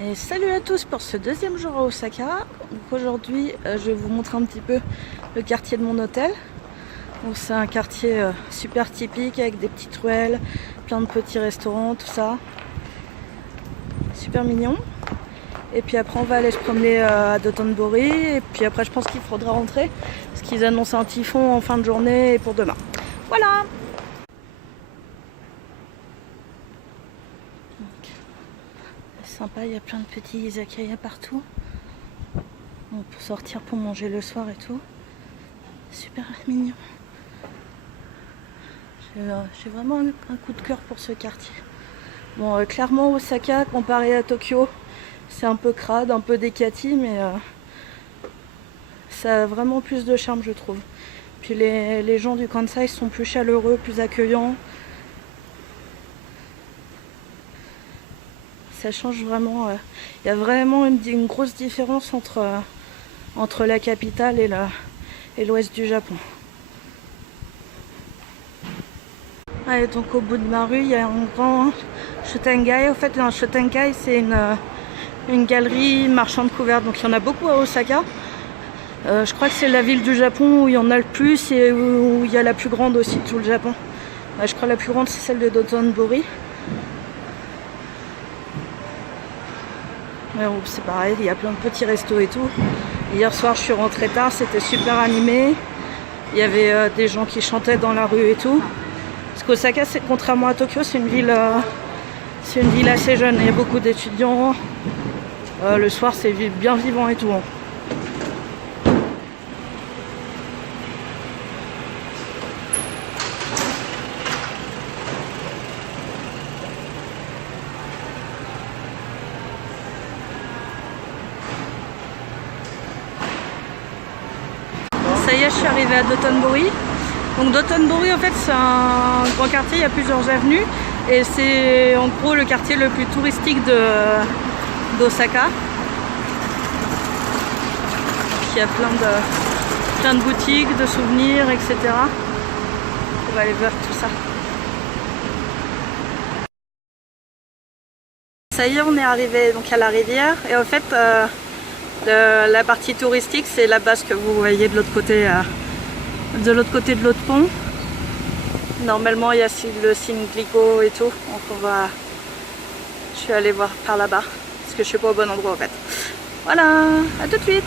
Et salut à tous pour ce deuxième jour à Osaka. Aujourd'hui, je vais vous montrer un petit peu le quartier de mon hôtel. C'est un quartier super typique avec des petites ruelles, plein de petits restaurants, tout ça. Super mignon. Et puis après, on va aller se promener à Dotonbori. Et puis après, je pense qu'il faudra rentrer parce qu'ils annoncent un typhon en fin de journée et pour demain. Voilà! Sympa, il y a plein de petits izakaya partout. On peut sortir pour manger le soir et tout. Super mignon. J'ai vraiment un coup de cœur pour ce quartier. Bon, clairement Osaka comparé à Tokyo, c'est un peu crade, un peu décati, mais ça a vraiment plus de charme, je trouve. Puis les gens du Kansai sont plus chaleureux, plus accueillants. Ça change vraiment. Il y a vraiment une grosse différence entre la capitale et l'ouest du Japon. Et donc au bout de ma rue, il y a un grand Shotengai. En fait, un Shotengai, c'est une galerie marchande couverte. Donc il y en a beaucoup à Osaka. Je crois que c'est la ville du Japon où il y en a le plus et où il y a la plus grande aussi de tout le Japon. Je crois que la plus grande, c'est celle de Dotonbori. C'est pareil, il y a plein de petits restos et tout. Hier soir, je suis rentrée tard, c'était super animé. Il y avait des gens qui chantaient dans la rue et tout. Parce qu'Osaka, contrairement à Tokyo, c'est une ville assez jeune. Il y a beaucoup d'étudiants. Le soir, c'est bien vivant et tout. Ça y est, je suis arrivée à Dotonbori. Donc Dotonbori, en fait, c'est un grand quartier, il y a plusieurs avenues. Et c'est en gros le quartier le plus touristique d'Osaka. Il y a plein de boutiques, de souvenirs, etc. On va aller voir tout ça. Ça y est, on est arrivé donc à la rivière. Et en fait, la partie touristique, c'est la base que vous voyez de l'autre côté de l'autre pont. Normalement, il y a le signe Glico et tout. Donc je vais aller voir par là-bas. Parce que je suis pas au bon endroit en fait. Voilà, à tout de suite.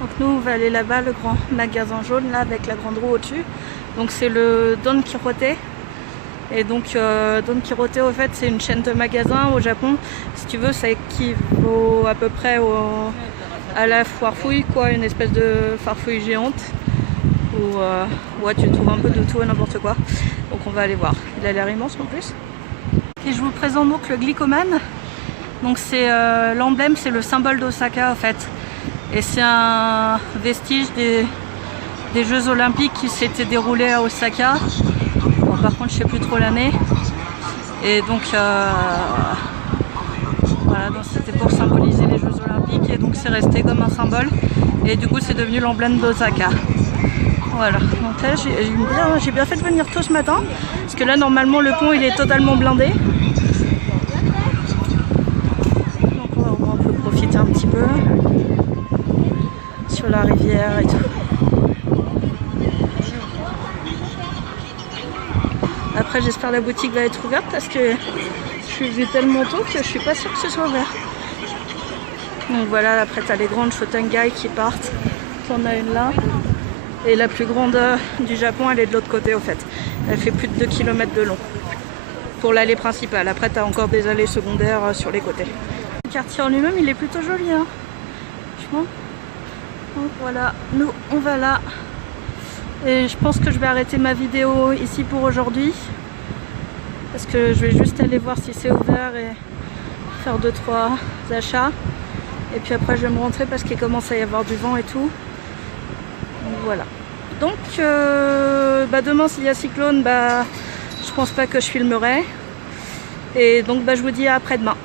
Donc nous on va aller là-bas, le grand magasin jaune là avec la grande roue au-dessus. Donc c'est le Don Quirote. Et donc Don Quirote au fait c'est une chaîne de magasins au Japon. Si tu veux ça équivaut à peu près à la foire fouille quoi, une espèce de farfouille géante. Où ouais, tu trouves un peu de tout et n'importe quoi. Donc on va aller voir. Il a l'air immense en plus. Et je vous présente donc le Glicoman. Donc c'est l'emblème, c'est le symbole d'Osaka en fait. Et c'est un vestige des Jeux Olympiques qui s'étaient déroulés à Osaka. Bon, par contre, je sais plus trop l'année. Et donc, voilà, donc c'était pour symboliser les Jeux Olympiques. Et donc, c'est resté comme un symbole. Et du coup, c'est devenu l'emblème d'Osaka. Voilà. Donc là, j'ai bien fait de venir tôt ce matin. Parce que là, normalement, le pont, il est totalement blindé. Donc, on peut profiter un petit peu. Sur la rivière et tout. Après j'espère la boutique va être ouverte parce que je suis venue tellement tôt que je suis pas sûre que ce soit ouvert. Donc voilà, après tu as les grandes Shotengai qui partent. T'en as une là. Et la plus grande du Japon elle est de l'autre côté au fait. Elle fait plus de 2 km de long. Pour l'allée principale. Après tu as encore des allées secondaires sur les côtés. Le quartier en lui-même il est plutôt joli hein. Franchement. Donc voilà, nous on va là. Et je pense que je vais arrêter ma vidéo ici pour aujourd'hui. Parce que je vais juste aller voir si c'est ouvert et faire 2-3 achats. Et puis après je vais me rentrer parce qu'il commence à y avoir du vent et tout. Donc voilà. Donc demain s'il y a cyclone, je pense pas que je filmerai. Et donc je vous dis à après-demain.